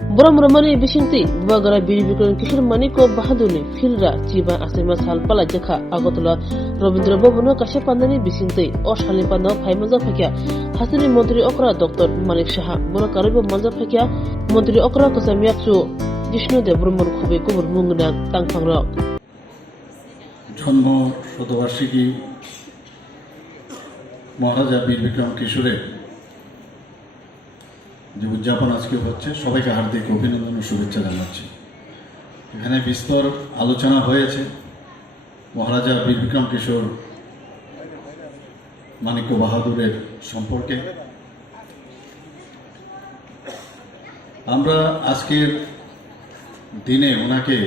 Borom Romani Bishinti, Bagara Bibikan Kishur Maniko Bahaduni, Filra, Chiba Asima Salpala Jaka, Agotola, Robindra Bobono Kashapandani Bisinti, Oshalipano, Paimaza Pakia, Hasani Montri Okra, Dr. Malik Shaha, Bonakaribo Manzapakia, Montri Okra Kasamiaksu, Dishno de Brumur Kubi Kubur Munguna, Tangpang. জন্ম শতবার্ষিকী মহারাজা বীর বিক্রম কিশোরের যে উদযাপন আজকে হচ্ছে, সবাইকে হার্দিক অভিনন্দন ও শুভেচ্ছা জানাচ্ছি। এখানে বিস্তর আলোচনা হয়েছে মহারাজা বীর বিক্রম কিশোর মানিক্য বাহাদুরের সম্পর্কে। আমরা আজকের দিনে ওনাকে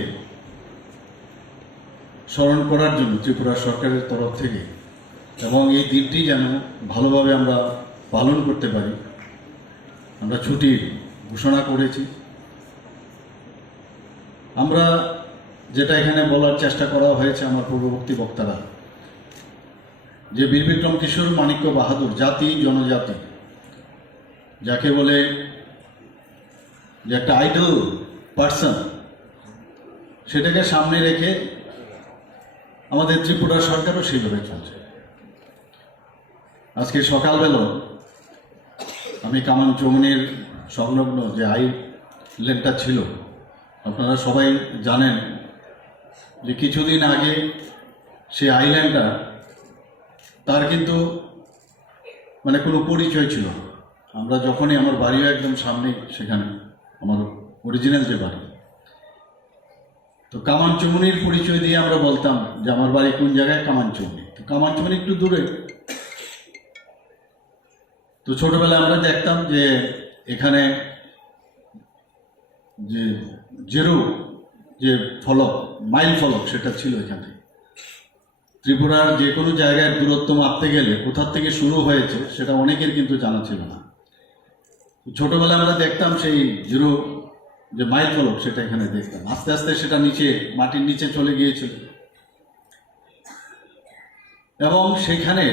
স্মরণ করার জন্য ত্রিপুরা সরকারের তরফ থেকে এবং এই দিনটি যেন ভালোভাবে আমরা পালন করতে পারি, আমরা ছুটির ঘোষণা করেছি। আমরা যেটা এখানে বলার চেষ্টা করা হয়েছে আমার পূর্ববর্তী বক্তারা, যে বীর বিক্রম কিশোর মানিক্য বাহাদুর জাতি জনজাতি যাকে বলে যে একটা আইডল পার্সন, সেটাকে সামনে রেখে আমাদের ত্রিপুরা সরকারও সেইভাবে চলছে। আজকে সকালবেলা আমি কামান চৌমনির সংলগ্ন যে আইল্যান্ডটা ছিল, আপনারা সবাই জানেন যে কিছুদিন আগে সেই আইল্যান্ডটা তার কিন্তু মানে কোনো পরিচয় ছিল না। আমরা যখনই, আমার বাড়িও একদম সামনে, সেখানে আমার অরিজিনাল যে বাড়ি, তো কামানচুমনির পরিচয় দিয়ে আমরা বলতাম যে আমার বাড়ি কোন জায়গায়, কামানচুমনি। তো কামানচুমনি একটু দূরে। তো ছোটবেলায় আমরা দেখতাম যে এখানে যে জেরো যে ফলক, মাইল ফলক, সেটা ছিল এখানে। ত্রিপুরার যে কোনো জায়গায় দূরত্ব মাপতে গেলে কোথার থেকে শুরু হয়েছে সেটা অনেকের কিন্তু জানা ছিল না। ছোটবেলায় আমরা দেখতাম সেই জিরো যে মাইল ফলক, সেটা এখানে দেখতাম। আস্তে আস্তে সেটা নিচে, মাটির নিচে চলে গিয়েছিল এবং সেখানে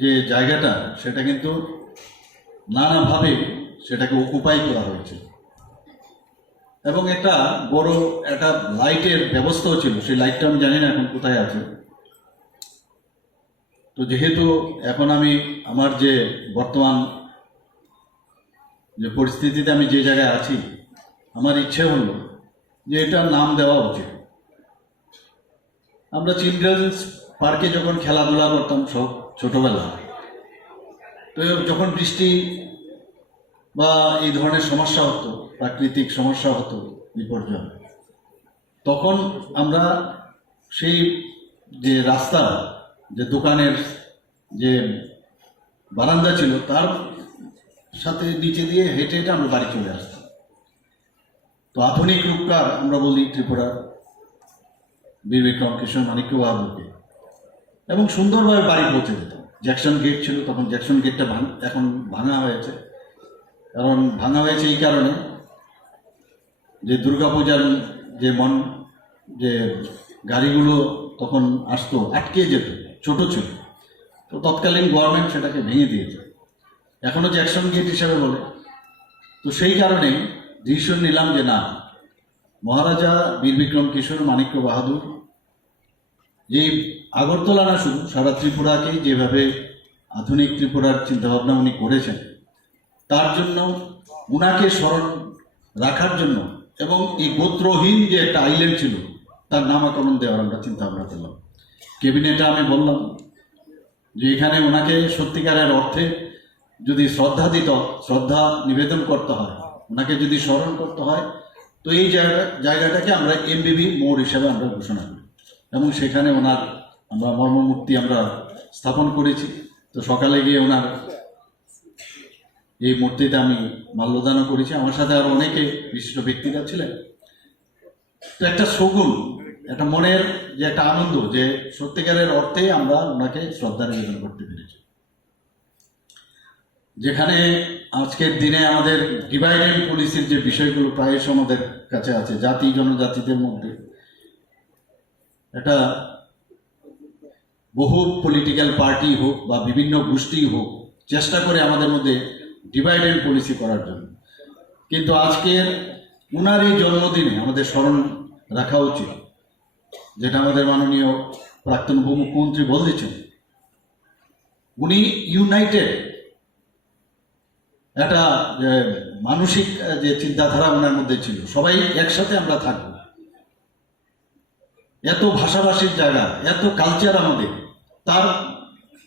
যে জায়গাটা, সেটা কিন্তু নানাভাবে সেটাকে অকুপাই করা হয়েছে এবং একটা বড় একটা লাইটের ব্যবস্থাও ছিল। সেই লাইটটা আমি জানি না এখন কোথায় আছে। তো যেহেতু এখন আমি আমার যে বর্তমান যে পরিস্থিতিতে আমি যে জায়গায় আছি, আমার ইচ্ছে হলো যে এটার নাম দেওয়া উচিত। আমরা চিলড্রেন্স পার্কে যখন খেলাধুলা করতাম সব ছোটবেলা, তো যখন বৃষ্টি বা এই ধরনের সমস্যা হতো, প্রাকৃতিক সমস্যা হতো, বিপর্যয়, তখন আমরা সেই যে রাস্তা, যে দোকানের যে বারান্দা ছিল, তার সাথে নিচে দিয়ে হেঁটে হেঁটে আমরা বাড়ি চলে আসতাম। তো আধুনিক রূপকার আমরা বলি ত্রিপুরার বীর বিক্রম কিশোর মানিক্য বাহাদুরকে, এবং সুন্দরভাবে বাড়ি পৌঁছে যেতাম। জ্যাকসন গেট ছিল তখন, জ্যাকসন গেটটা এখন ভাঙা হয়েছে। কারণ ভাঙা হয়েছে এই কারণে যে দুর্গাপূজার যে গাড়িগুলো তখন আসতো, আটকে যেত, ছোট ছিল, তো তৎকালীন গভর্নমেন্ট সেটাকে ভেঙে দিয়েছে, এখনও জ্যাকসন গেট হিসাবে বলে। তো সেই কারণে ডিসিশন নিলাম যে না, মহারাজা বীর বিক্রম কিশোর মানিক্য বাহাদুর যে আগরতলা না, শুধু সারা ত্রিপুরাকেই যেভাবে আধুনিক ত্রিপুরার চিন্তাভাবনা উনি করেছেন, তার জন্য উনাকে স্মরণ রাখার জন্য এবং এই গোত্রহীন যে একটা আইল্যান্ড ছিল তার নামকরণ দেওয়ার আমরা চিন্তা ভাবনা করলাম। ক্যাবিনেটে আমি বললাম যে এখানে ওনাকে সত্যিকারের অর্থে যদি শ্রদ্ধা নিবেদন করতে হয়, ওনাকে যদি স্মরণ করতে হয়, তো এই জায়গাটাকে আমরা এমবিবি মোড় হিসেবে আমরা ঘোষণা করি এবং সেখানে ওনার আমরা মর্মমূর্তি আমরা স্থাপন করেছি। তো সকালে গিয়ে ওনার এই মূর্তিতে আমি মাল্যদানও করেছি। আমার সাথে আরো অনেকে বিশিষ্ট ব্যক্তিরা ছিলেন। তো একটা শগুন, একটা মনের যে একটা আনন্দ, যে সত্যিকারের অর্থে আমরা ওনাকে শ্রদ্ধা নিবেদন করতে পেরেছি। যেখানে আজকের দিনে আমাদের ডিভাইড অ্যান্ড পলিসির যে বিষয়গুলো প্রায়শ আমাদের কাছে আছে, জাতি জনজাতিদের মধ্যে একটা বহু পলিটিক্যাল পার্টি হোক বা বিভিন্ন গোষ্ঠী হোক, চেষ্টা করে আমাদের মধ্যে ডিভাইড অ্যান্ড পলিসি করার জন্য। কিন্তু আজকের উনার এই জন্মদিনে আমাদের স্মরণ রাখা উচিত, যেটা আমাদের মাননীয় প্রাক্তন উপমুখ্যমন্ত্রী বলেছেন। উনি ইউনাইটেড একটা মানসিক যে চিন্তাধারা ওনার মধ্যে ছিল, সবাই একসাথে আমরা থাকব। এত ভাষাভাষীর জায়গা, এত কালচার আমাদের, তার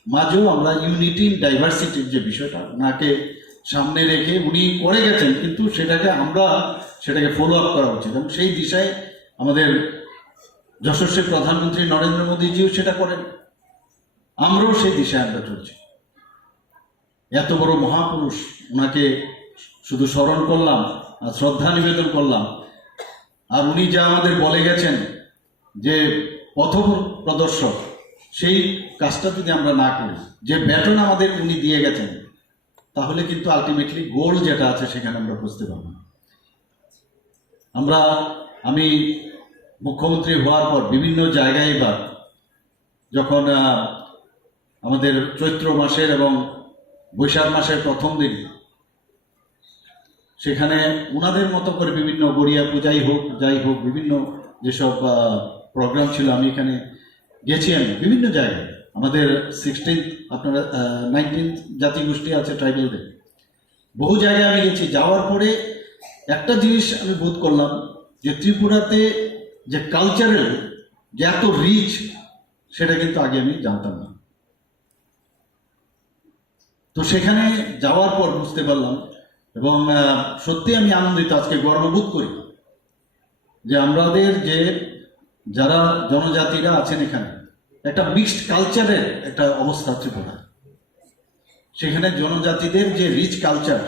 মাঝেও আমরা ইউনিটি ইন ডাইভার্সিটির যে বিষয়টা ওনাকে সামনে রেখে উনি করে গেছেন, কিন্তু সেটাকে ফলো আপ করা উচিত। এবং সেই দিশায় আমাদের যশস্বী প্রধানমন্ত্রী নরেন্দ্র মোদীজিও সেটা করেন, আমরাও সেই দিশায় আমরা চলছি। এত বড় মহাপুরুষ, ওনাকে শুধু স্মরণ করলাম আর শ্রদ্ধা নিবেদন করলাম, আর উনি যা আমাদের বলে গেছেন যে পথ প্রদর্শক, সেই কাজটা যদি আমরা না করি, যে ব্যাটন আমাদের উনি দিয়ে গেছেন, তাহলে কিন্তু আলটিমেটলি গোল যেটা আছে সেখানে আমরা বুঝতে পারব না। আমি মুখ্যমন্ত্রী হওয়ার পর বিভিন্ন জায়গায় বা যখন আমাদের চৈত্র মাসের এবং বৈশাখ মাসের প্রথম দিন, সেখানে ওনাদের মতো করে বিভিন্ন গড়িয়া পূজাই হোক যাই হোক, বিভিন্ন যেসব প্রোগ্রাম ছিল, আমি এখানে গেছি। আমি বিভিন্ন জায়গায়, আমাদের 16 আপনারা 19 জাতিগোষ্ঠী আছে ট্রাইবেলদের, বহু জায়গায় আমি গেছি। যাওয়ার পরে একটা জিনিস আমি বোধ করলাম যে ত্রিপুরাতে যে কালচারাল যে এত রিচ, সেটা কিন্তু আগে আমি জানতাম না। তো সেখানে যাওয়ার পর বুঝতে পারলাম, এবং সত্যি আমি আনন্দিত, আজকে গর্ববোধ করি যে আমাদের যে যারা জনজাতিরা আছেন এখানে, একটা মিক্সড কালচারের একটা অবস্থা ত্রিপুরা। সেখানে জনজাতিদের যে রিচ কালচার,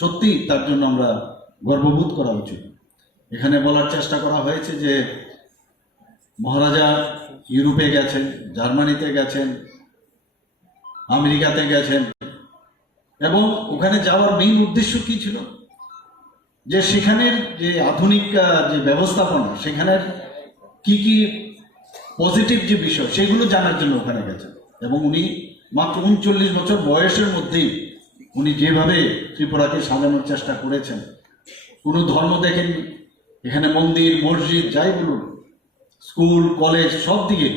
সত্যি তার জন্য আমরা গর্ববোধ করা উচিত। এখানে বলার চেষ্টা করা হয়েছে যে মহারাজা ইউরোপে গেছেন, জার্মানিতে গেছেন, আমেরিকাতে গেছেন, এবং ওখানে যাওয়ার মেইন উদ্দেশ্য কি ছিল, যে সেখানের যে আধুনিক যে ব্যবস্থাপনা, সেখানের কি কি পজিটিভ যে বিষয়, সেগুলো জানার জন্য ওখানে গেছেন। এবং উনি মাত্র 39 বছর বয়সের মধ্যেই উনি যেভাবে ত্রিপুরাকে সাজানোর চেষ্টা করেছেন, কোনো ধর্ম দেখেননি। এখানে মন্দির, মসজিদ যাই বলুন, স্কুল, কলেজ, সব দিকে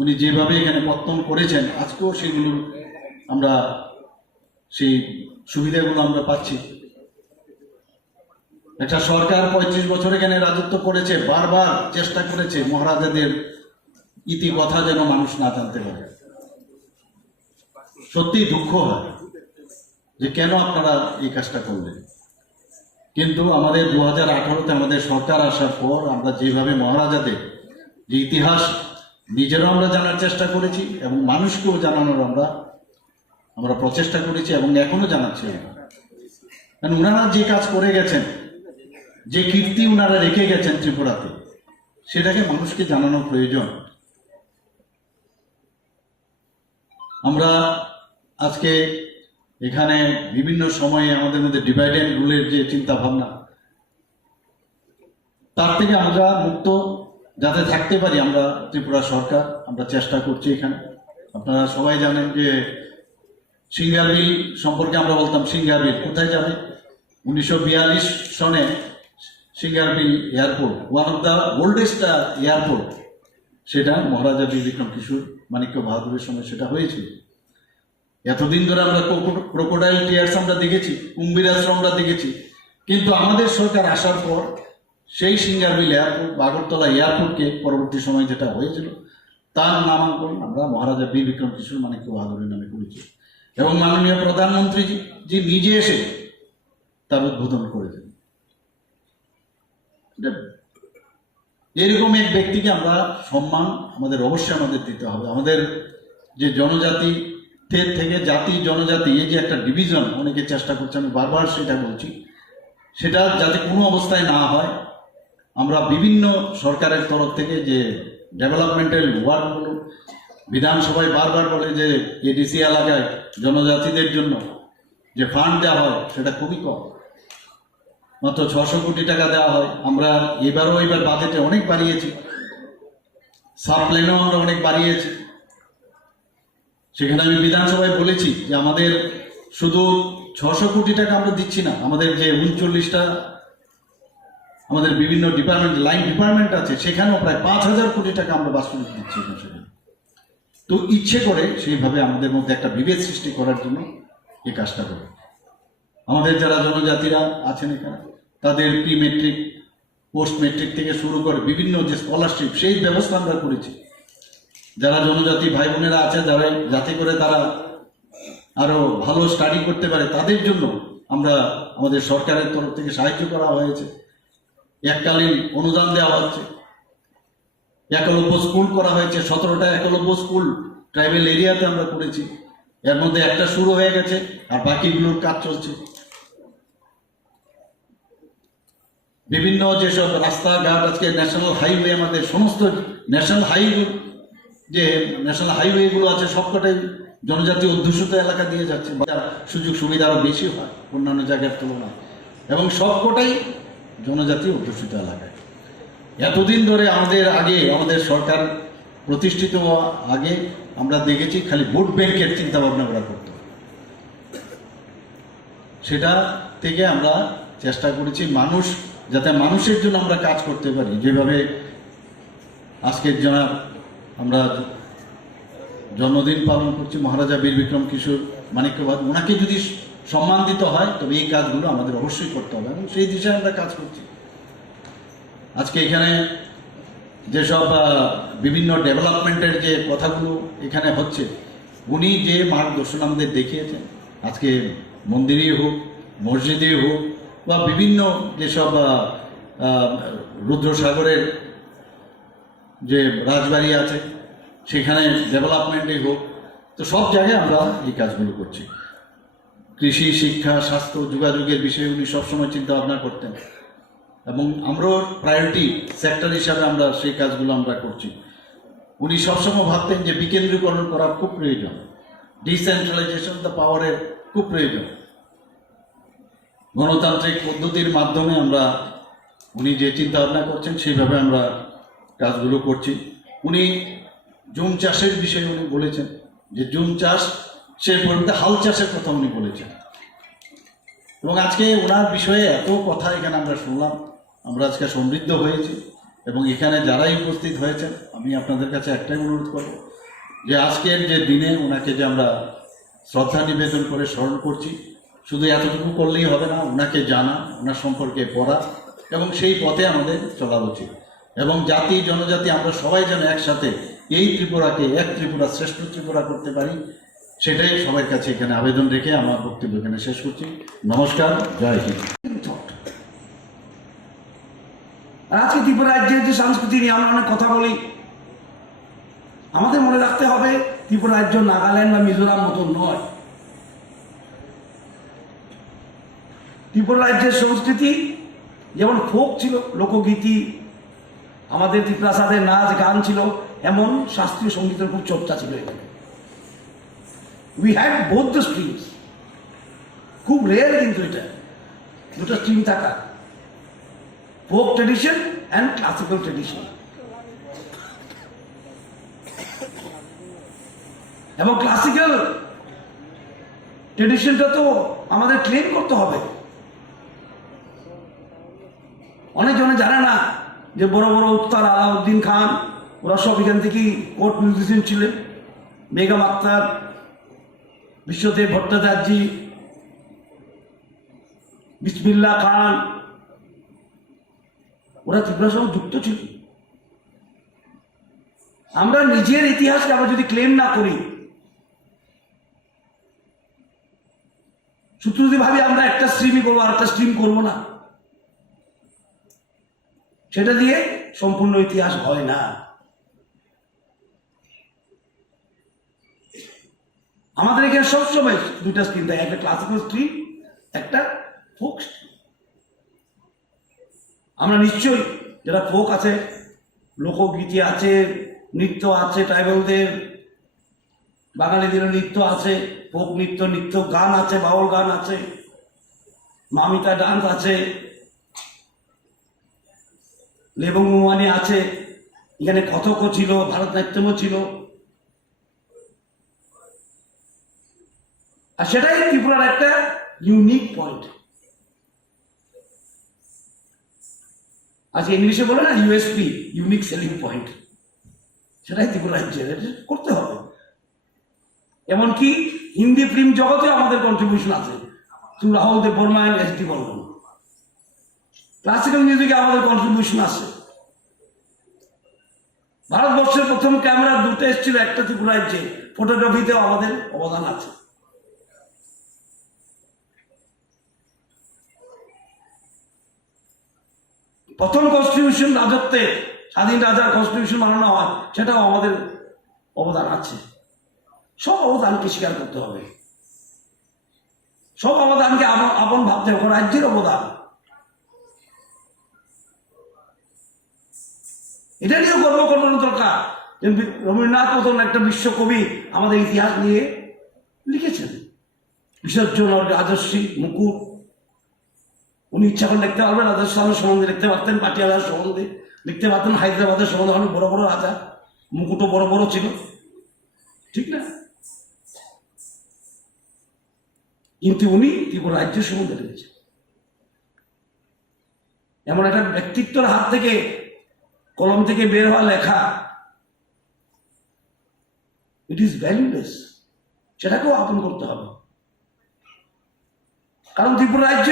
উনি যেভাবে এখানে পত্তন করেছেন, আজকেও সেগুলোর আমরা সেই সুবিধাগুলো আমরা পাচ্ছি। একটা সরকার 35 বছর এখানে রাজত্ব করেছে, বারবার চেষ্টা করেছে মহারাজাদের ইতি কথা যেন মানুষ না জানতে পারে। সত্যি দুঃখ হয় যে কেন আপনারা এই কাজটা করলেন। কিন্তু আমাদের 2018-তে আমাদের সরকার আসার পর আমরা যেভাবে মহারাজাদের যে ইতিহাস নিজেরাও আমরা জানার চেষ্টা করেছি, এবং মানুষকেও জানানোর আমরা প্রচেষ্টা করেছি, এবং এখনো জানাচ্ছি। কারণ ওনারা যে কাজ করে গেছেন, যে কীর্তি ওনারা রেখে গেছেন ত্রিপুরাতে, সেটাকে মানুষকে জানানো প্রয়োজন। আমরা আজকে এখানে বিভিন্ন সময়ে আমাদের মধ্যে ডিভাইড অ্যান্ড রুলের যে চিন্তা ভাবনা, তার থেকে আমরা মুক্ত যাতে থাকতে পারি, আমরা ত্রিপুরা সরকার আমরা চেষ্টা করছি। এখানে আপনারা সবাই জানেন যে সিঙ্গার বিল সম্পর্কে আমরা বলতাম, সিঙ্গার বিল কোথায় যাবে? 1942 সনে singer bill airport, one of the oldest airport, সেটা মহারাজা বীর বিক্রম কিশোর মানিক্য বাহাদুরের সময় সেটা হয়েছিল। এতদিন ধরে আমরা ক্রোকোডাইল টিয়ার্স আমরা দেখেছি, কুম্ভীর আশ্রম আমরা দেখেছি, কিন্তু আমাদের সরকার আসার পর সেই সিঙ্গার বিল এয়ারপোর্ট, আগরতলা এয়ারপোর্টকে পরবর্তী সময় যেটা হয়েছিল, তার নামাঙ্কন আমরা মহারাজা বীর বিক্রম কিশোর মানিক্য বাহাদুরের নামে করেছি। এবং মাননীয় প্রধানমন্ত্রী জি নিজে এসে তার উদ্বোধন করেছেন। এরকম এক ব্যক্তিকে আমরা সম্মান অবশ্যই আমাদের দিতে হবে। আমাদের যে জনজাতি থেকে জাতি জনজাতি, এই যে একটা ডিভিশন অনেকে চেষ্টা করছে, আমি বারবার সেটা বলছি, সেটা যাতে কোনো অবস্থায় না হয়। আমরা বিভিন্ন সরকারের তরফ থেকে যে ডেভেলপমেন্টাল ওয়ার্কগুলো বিধানসভায় বারবার বলে যে এডিসি এলাকায় জনজাতিদের জন্য যে ফান্ড দেওয়া হয়, সেটা খুবই কম, মাত্র 600 কোটি টাকা দেওয়া হয়। আমরা এবার বাজেটে অনেক বাড়িয়েছি, সাবপ্লেনও আমরা অনেক বাড়িয়েছি। সেখানে আমি বিধানসভায় বলেছি যে আমাদের শুধু 600 কোটি টাকা আমরা দিচ্ছি না, আমাদের যে 39টা আমাদের বিভিন্ন ডিপার্টমেন্ট, লাইন ডিপার্টমেন্ট আছে, সেখানেও প্রায় 5,000 কোটি টাকা আমরা বাস্তবিক দিচ্ছি সেখানে। তো ইচ্ছে করে সেইভাবে আমাদের মধ্যে একটা বিভেদ সৃষ্টি করার জন্য এই কাজটা করে। আমাদের যারা জনজাতিরা আছেন এখানে, তাদের প্রি মেট্রিক, পোস্ট মেট্রিক থেকে শুরু করে বিভিন্ন যে স্কলারশিপ, সেই ব্যবস্থা আমরা করেছি। যারা জনজাতি ভাই বোনেরা আছে, যারা যাতে করে তারা আরো ভালো স্টাডি করতে পারে, তাদের জন্য আমরা আমাদের সরকারের তরফ থেকে সাহায্য করা হয়েছে। এককালীন অনুদান দেওয়া হচ্ছে। একলব্য স্কুল করা হয়েছে, 17টা একলব্য স্কুল ট্রাইবেল এরিয়াতে আমরা করেছি। এর মধ্যে একটা শুরু হয়ে গেছে, আর বাকিগুলোর কাজ চলছে। বিভিন্ন যেসব রাস্তাঘাট, আজকে ন্যাশনাল হাইওয়ে, আমাদের সমস্ত ন্যাশনাল হাইওয়ে গুলো আছে, সবকটাই জনজাতি অধ্যুষিত এলাকা দিয়ে যাচ্ছে। সুযোগ সুবিধা আরো বেশি হয় অন্যান্য জায়গার তুলনায়, এবং সবকটাই জনজাতি অধ্যুষিত এলাকায়। এতদিন ধরে আমাদের সরকার প্রতিষ্ঠিত হওয়া আগে আমরা দেখেছি খালি ভোট ব্যাংকের চিন্তা ভাবনা করা করত। সেটা থেকে আমরা চেষ্টা করেছি যাতে মানুষের জন্য আমরা কাজ করতে পারি। যেভাবে আজকের আমরা জন্মদিন পালন করছি মহারাজা বীর বিক্রম কিশোর মানিক্য বাহাদুর, ওনাকে যদি সম্মান দিতে হয় তবে এই কাজগুলো আমাদের অবশ্যই করতে হবে, এবং সেই দিশায় আমরা কাজ করছি। আজকে এখানে যেসব বিভিন্ন ডেভেলপমেন্টের যে কথাগুলো এখানে হচ্ছে, উনি যে মার্গদর্শন আমাদের দেখিয়েছেন, আজকে মন্দিরেই হোক, মসজিদেই হোক, বা বিভিন্ন যেসব রুদ্রসাগরের যে রাজবাড়ি আছে সেখানে ডেভেলপমেন্টই হোক, তো সব জায়গায় আমরা এই কাজগুলো করছি। কৃষি, শিক্ষা, স্বাস্থ্য, যোগাযোগের বিষয়ে উনি সবসময় চিন্তা ভাবনা করতেন, এবং আমরাও প্রায়োরিটি সেক্টর হিসাবে আমরা সেই কাজগুলো আমরা করছি। উনি সবসময় ভাবতেন যে বিকেন্দ্রীকরণ করা খুব প্রয়োজন, ডিসেন্ট্রালাইজেশন দ্য পাওয়ারের খুব প্রয়োজন। গণতান্ত্রিক পদ্ধতির মাধ্যমে উনি যে চিন্তা ভাবনা করছেন সেইভাবে আমরা কাজগুলো করছি। উনি জুম চাষের বিষয়ে উনি বলেছেন যে জুম চাষ, সে পরিবর্তে হাল চাষের কথা উনি বলেছেন, এবং আজকে ওনার বিষয়ে এত কথা এখানে আমরা শুনলাম, আমরা আজকে সমৃদ্ধ হয়েছি। এবং এখানে যারাই উপস্থিত হয়েছেন, আমি আপনাদের কাছে একটাই অনুরোধ করব যে আজকের যে দিনে ওনাকে যে আমরা শ্রদ্ধা নিবেদন করে স্মরণ করছি, শুধু এতটুকু করলেই হবে না, ওনাকে জানা, ওনার সম্পর্কে পড়া, এবং সেই পথে আমাদের চলা উচিত। এবং জাতি জনজাতি আমরা সবাই যেন একসাথে এই ত্রিপুরাকে এক ত্রিপুরা শ্রেষ্ঠ ত্রিপুরা করতে পারি, সেটাই সবার কাছে এখানে আবেদন রেখে আমার বক্তব্য এখানে শেষ করছি। নমস্কার, জয় হিন্দ। আর আজকে ত্রিপুরা রাজ্যের যে সংস্কৃতি নিয়ে আমরা অনেক কথা বলি, আমাদের মনে রাখতে হবে ত্রিপুরা রাজ্য নাগাল্যান্ড বা মিজোরাম মতন নয়। ত্রিপুরা রাজ্যের সংস্কৃতি যেমন ফোক ছিল, লোকগীতি, আমাদের ত্রিপ্রাসাদের নাচ গান ছিল, এমন শাস্ত্রীয় সঙ্গীতের খুব চর্চা ছিল এখানে। We had both the streams. খুব রেয়ার কিন্তু এটা, দুটো স্ট্রিম থাকা, folk tradition and classical tradition. এবং ক্লাসিক্যাল ট্রেডিশনটা তো আমাদের ক্লেম করতে হবে। অনেকজনে জানে না যে বড় বড় উস্তাদ আলাউদ্দিন খান, ওরা সব এখান থেকেই কোর্ট মিউজিশিয়ান ছিলেন। বেগম আক্তার, বিশ্বদেব ভট্টাচার্য, বিসমিল্লাহ খান, ওরা ত্রিপুরার সঙ্গে যুক্ত ছিল। আমরা নিজের ইতিহাসকে আবার যদি ক্লেম না করি, শুধু যদি ভাবি আমরা একটা স্ট্রিমই করবো আর একটা স্ট্রিম করবো না, সেটা দিয়ে সম্পূর্ণ ইতিহাস হয় না। আমাদের এখানে সবসময় দুইটা স্ট্রিম থাকে, একটা ক্লাসিক্যাল স্ট্রিম, একটা ফোক স্ট্রিম। আমরা নিশ্চয়ই যারা ফোক আছে, লোকগীতি আছে, নৃত্য আছে, ট্রাইবালদের বাঙালিদের নৃত্য আছে, ফোক নৃত্য, নৃত্য গান আছে, বাউল গান আছে, মামিতা ডান্স আছে, লেবং মুমানি আছে, এখানে কথকও ছিল, ভারতনাট্যমও ছিল। আর সেটাই ত্রিপুরার একটা ইউনিক পয়েন্ট। আজকে ইংলিশে বলে না ইউএসপি, ইউনিক সেলিং পয়েন্ট, সেটাই ত্রিপুরা রাজ্যের, এটা করতে হবে। এমনকি হিন্দি ফিল্ম জগতে আমাদের কন্ট্রিবিউশন আছে, through Rahul Dev Barma and S D. Burman. Classical মিউজিকে আমাদের কন্ট্রিবিউশন আছে। ভারতবর্ষের প্রথম ক্যামেরা দুটো এসেছিল, একটা ত্রিপুরা রাজ্যে। ফটোগ্রাফিতেও আমাদের অবদান আছে। প্রথম কনস্টিটিউশন রাজত্বে স্বাধীন রাজার কনস্টিটিউশন বানানো হয়, সেটাও আমাদের অবদান আছে। সব অবদানকে স্বীকার করতে হবে, সব অবদানকে আপন ভাবতে হবে, রাজ্যের অবদান। এটা নিয়েও গর্ব করার দরকার। রবীন্দ্রনাথ মতন একটা বিশ্বকবি আমাদের ইতিহাস নিয়ে লিখেছেন। বিসর্জন, রাজশ্রী, মুকুট, উনি ইচ্ছা করে লিখতে পারবেন রাজস্থানের সম্বন্ধে, লিখতে পারতেন পাটিয়ালার সম্বন্ধে, লিখতে পারতেন হায়দ্রাবাদের সম্বন্ধে, অনেক বড় বড় রাজা, মুকুটও বড় বড় ছিল, ঠিক না? কিন্তু উনি ত্রিপুরা রাজ্যের সম্বন্ধে লিখেছেন। এমন একটা ব্যক্তিত্বের হাত থেকে, কলম থেকে বের হওয়া লেখা, ইট ইজ ভ্যালুলেস, সেটাকেও আপন করতে হবে। কারণ ত্রিপুরা রাজ্য,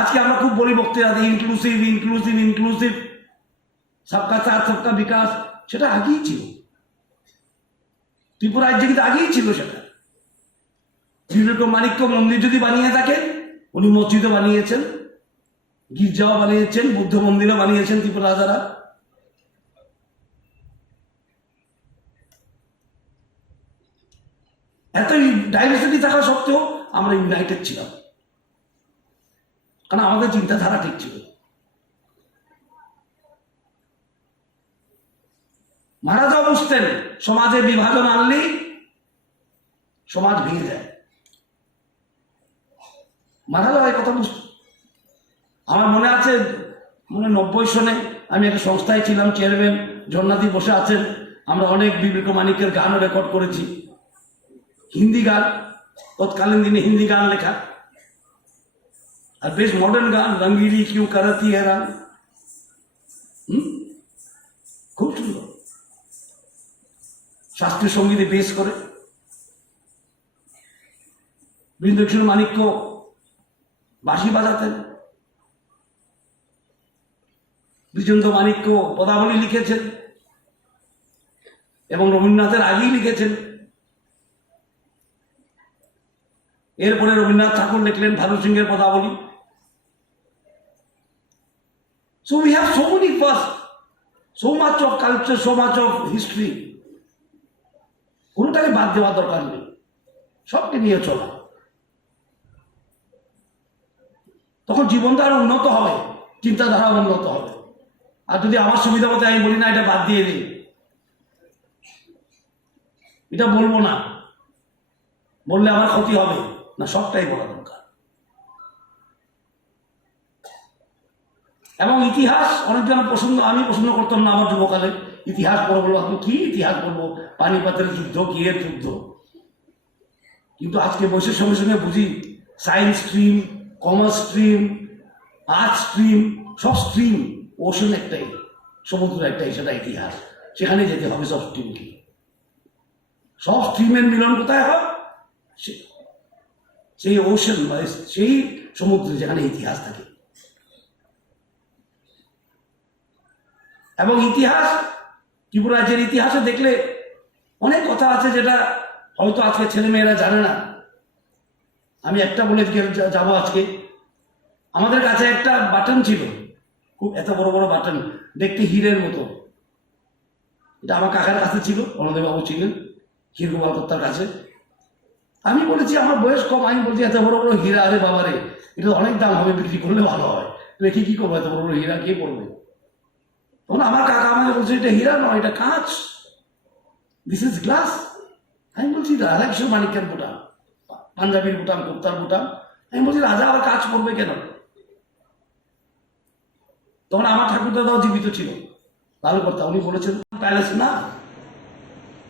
আজকে আমরা খুব বলি বক্তৃতা, ইনক্লুসিভ ইনক্লুসিভ ইনক্লুসিভ, সবকা সাথ সবকা বিকাশ, সেটা আগেই ছিল। ত্রিপুরা রাজ্যে কিন্তু আগেই ছিল সেটা। মানিক্য মন্দির যদি বানিয়ে থাকেন, উনি মসজিদও বানিয়েছেন, গির্জাও বানিয়েছেন, বুদ্ধ মন্দিরও বানিয়েছেন ত্রিপুরা রাজারা। এত ডাইভার্সিটি থাকা সত্ত্বেও আমরা ইউনাইটেড ছিলাম, কারণ আমাদের চিন্তাধারা ঠিক ছিল। মহারাজাও বুঝতেন সমাজে বিভাজন আনলেই সমাজ ভেঙে যায়। মহারাজাও এই কথা বুঝতেন। আমার মনে আছে, 90 সনে আমি একটা সংস্থায় ছিলাম চেয়ারম্যান, ঝর্ণাদি বসে আছেন, আমরা অনেক বিবেক মানিকের গানও রেকর্ড করেছি, হিন্দি গান, তৎকালীন দিনে হিন্দি গান লেখা, আর বেশ মডার্ন গান, রঙ্গিলি কিউ করতি হেরান, খুব সুন্দর শাস্ত্রীয় সঙ্গীতে বেশ করে। বৃন্দেশ্বর মানিক্য বাঁশি বাজাতেন, বিজেন্দ্র মানিক্য পদাবলী লিখেছেন এবং রবীন্দ্রনাথের আগেই লিখেছেন। এরপরে রবীন্দ্রনাথ ঠাকুর লিখলেন ভানু সিংহের পদাবলী। So we have so many first, so much of culture, so much of history. কোনটাকে বাদ দেওয়ার দরকার নেই, সবকে নিয়ে চলা। তখন জীবনটা আরো উন্নত হবে, চিন্তাধারা উন্নত হবে। আর যদি আমার সুবিধা মতো আমি বলি না এটা বাদ দিয়ে দিই, এটা বলবো না, বললে আমার ক্ষতি হবে না, সবটাই বলা দরকার। এবং ইতিহাস অনেকজন পছন্দ, আমি পছন্দ করতাম না আমার যুবকালে। ইতিহাস পড়বো, বলবো কি ইতিহাস পড়বো, পানিপাতের যুদ্ধ, কি এর যুদ্ধ। কিন্তু আজকে বয়সের সঙ্গে সঙ্গে বুঝি science stream, commerce stream, art stream, সব স্ট্রিম, ওশন একটাই, সমুদ্র একটাই, সেটা ইতিহাস। সেখানে যেতে হবে সব স্ট্রিমকে। সব স্ট্রিমের মিলন কোথায় হয়? সেই ওশন, মানে সেই সমুদ্রে যেখানে ইতিহাস থাকে। এবং ইতিহাস, ত্রিপুরা রাজ্যের ইতিহাসে দেখলে অনেক কথা আছে যেটা হয়তো আজকে ছেলেমেয়েরা জানে না। আমি একটা বলে যাবো আজকে। আমাদের কাছে একটা বাটন ছিল, খুব এত বড় বড় বাটন, দেখতে হীরের মতো। এটা আমার কাকার কাছে ছিল, অনদেবাবু ছিলেন ক্ষীরগোপাল কর্তার কাছে। আমি বলেছি, আমার বয়স কম, আমি বলছি এত বড় বড় হীরা, আরে বাবারে, এটা অনেক দাম হবে, বিক্রি করলে ভালো হয়, রেখে কি করবো এত বড় বড় হীরা, কে পড়বে? তখন আমার কাকা আমাকে বলছে এটা হীরা নয়, এটা কাঁচ, দিস ইজ গ্লাস। আমি বলছি রাধাকৃষ্ণ মানিকের বোটাম, পাঞ্জাবির বোটাম, কুর্তার বোটাম। আমি বলছি রাজা আবার কাজ করবে কেন? তখন আমার ঠাকুরদাদাও জীবিত ছিল, ভালো কথা। উনি বলেছেন প্যালেস না,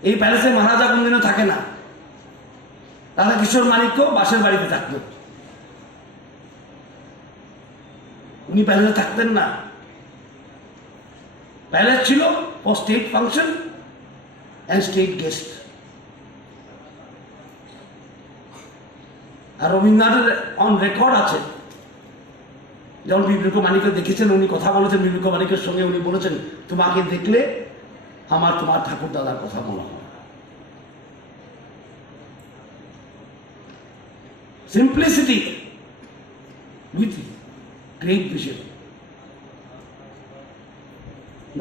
এই প্যালেসে মহারাজা কোনদিনও থাকে না। রাধাকিশোর মানিক্য বাসের বাড়িতে থাকতো, উনি প্যালেসে থাকতেন না। প্যালেস ছিল for state function and state guest. আর রবীন্দ্রনাথের অন রেকর্ড আছে, যেমন বিবেক মানিককে দেখেছেন, উনি কথা বলেছেন বিবেক মানিকের সঙ্গে, উনি বলেছেন তোমাকে দেখলে আমার তোমার ঠাকুর দাদার কথা মনে হয়। Simplicity with great vision,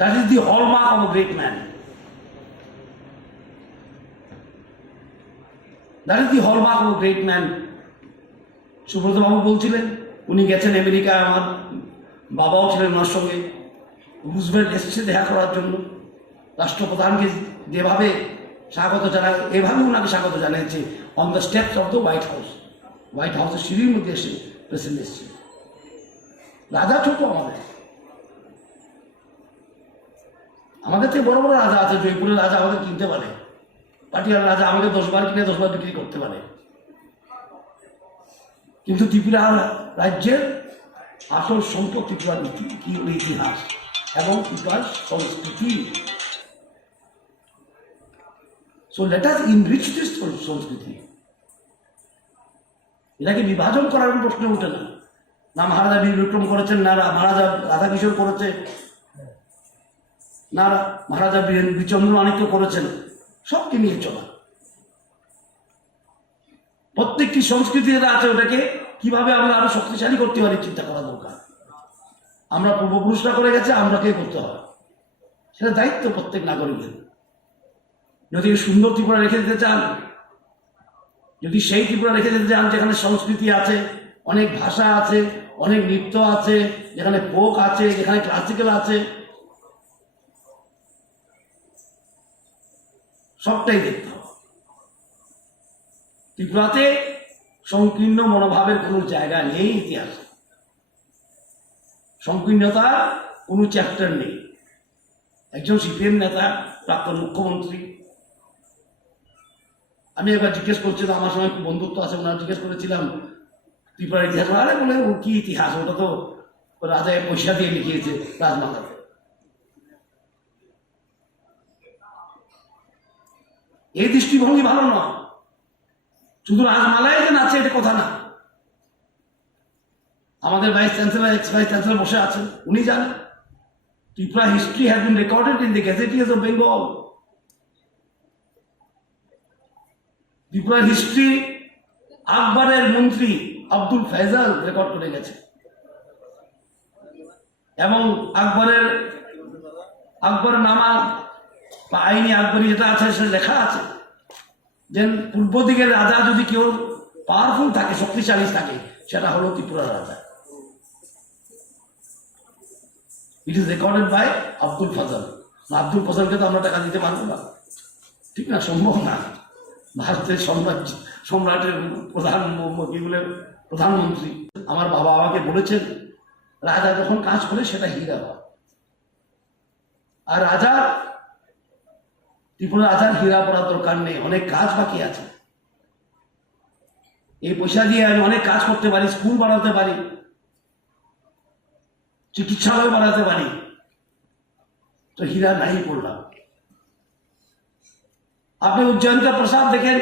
that is the hallmark of a great man. That is the hallmark of a great man. Subrata বাবু বলছিলেন উনি গেছেন আমেরিকায়, আমার বাবাও ছিলেন ওনার সঙ্গে। রুজভেল্ট এসেছে দেখা করার জন্য, রাষ্ট্রপ্রধানকে যেভাবে স্বাগত জানায়, এভাবে ওনাকে স্বাগত জানিয়েছে on the steps of the white house. White হাউসের সিঁড়ির মধ্যে এসে প্রেসিডেন্ট এসছে। রাজা ছোট আমাদের থেকে বড় বড় রাজা আছে, জয়পুরের রাজা আমাদের কিনতে পারে, পাটিয়ার রাজা আমাকে 10 বার কিনে 10 বার বিক্রি করতে পারে। কিন্তু ত্রিপুরা রাজ্যের আসল সম্পদ ত্রিপুরার ইতিহাস এবং ত্রিপুরার সংস্কৃতি। So let us enrich this সংস্কৃতি। এটাকে বিভাজন করার প্রশ্ন ওঠে না। না মহারাজা বীর বিক্রম করেছেন, না মহারাজা রাধাকিশোর করেছে, না মহারাজা বিচন্দ্র মাণিক্য করেছেন, সবকে নিয়ে চলা। প্রত্যেকটি সংস্কৃতি যেটা আছে ওটাকে কিভাবে আমরা আরো শক্তিশালী করতে পারি চিন্তা করা দরকার। আমরা পূর্বপুরুষরা করে গেছে, আমরাকে করতে হবে, সেটা দায়িত্ব প্রত্যেক নাগরিকের। যদি সুন্দর ত্রিপুরা রেখে দিতে চান, যদি সেই ত্রিপুরা রেখে দিতে চান যেখানে সংস্কৃতি আছে, অনেক ভাষা আছে, অনেক নৃত্য আছে, যেখানে ফোক আছে, যেখানে ক্লাসিক্যাল আছে, সবটাই দেখতে হবে। ত্রিপুরাতে সংকীর্ণ মনোভাবের কোনো জায়গা নেই, ইতিহাসে সংকীর্ণতার কোনো চ্যাপ্টার নেই। একজন সিপিএম নেতা, প্রাক্তন মুখ্যমন্ত্রী, আমি একবার জিজ্ঞেস করছিলাম, আমার সঙ্গে বন্ধুত্ব আছে, ওনার জিজ্ঞেস করেছিলাম ত্রিপুরার ইতিহাস, আরে বলে ও কি ইতিহাস, ওটা তো রাজায় পয়সা দিয়ে লিখিয়েছে রাজমাতাকে। এই দৃষ্টিভঙ্গি ভালো নয়। শুধু রাজমালায় যে নাচে এটা কথা না। আমাদের vice chancellor, ex vice chancellor বসে আছেন, উনি জানেন Tripura history has been recorded in the gazetteers of Bengal. ত্রিপুরার হিস্ট্রি আকবরের মন্ত্রী আব্দুল ফয়জাল রেকর্ড করে গেছে, এবং আকবর নামা বা আইনি আকবরী যেটা আছে সেটা লেখা আছে যে পূর্ব দিকের রাজা যদি কেউ পাওয়ারফুল থাকে, শক্তিশালী থাকে, সেটা হলো ত্রিপুরার রাজা। It is recorded by Abdul Fazl. Abdul ফজলকে তো আমরা টাকা দিতে পারবো না, ঠিক না, সম্ভব না। ভারতের সম্রাটের প্রধানমন্ত্রী। আমার বাবা আমাকে বলেছেন রাজা যখন কাজ করে সেটা হীরা হয়, আর ত্রিপুরা রাজার হীরা পড়ার দরকার নেই, অনেক কাজ বাকি আছে। এই পয়সা দিয়ে আমি অনেক কাজ করতে পারি, স্কুল বানাতে পারি, চিকিৎসালয় বানাতে পারি, তো হীরা নাই পড়লাম। আপনি উজ্জয়ন্ত প্রসাদ দেখেন,